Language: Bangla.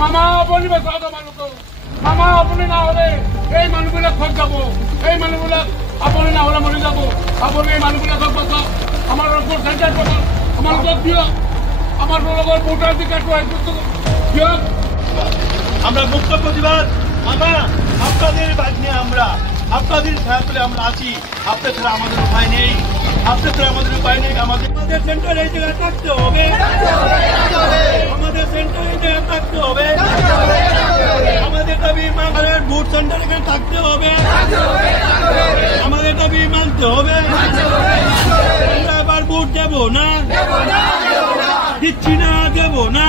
মামা আপুনি বচাওক মানুহটো মামা আপুনি নহ'লে এই মানুহবিলাক ঘৰত যাব এই মানুহবিলাক আপুনি নহ'লে মৰি যাব আপুনি এই মানুহবিলাকক বচাওক আমার ভোট সেন্টার বসাও আমার লোক দিও আমার লোকের ভোটাধিকারটা দিও আমরা মুক্ত প্রতিবাদ মামা আপনাদের বাজনে আমরা আপনাদের ছায়াতলে আমরা আছি আপনাদের ছাড়া আমাদের উপায় নেই আপনাদের ছাড়া আমাদের উপায় নেই আমাদের সেন্টার এই জায়গায় থাকতে হবে আমাদের সেন্টার এই জায়গায় থাকতে হবে আমাদের দাবি মামারের ভোট সেন্টার এখানে থাকতে হবে আমাদের দাবি মানতে হবে আমরা এবার ভোট দেবো না দিচ্ছি না দেবো না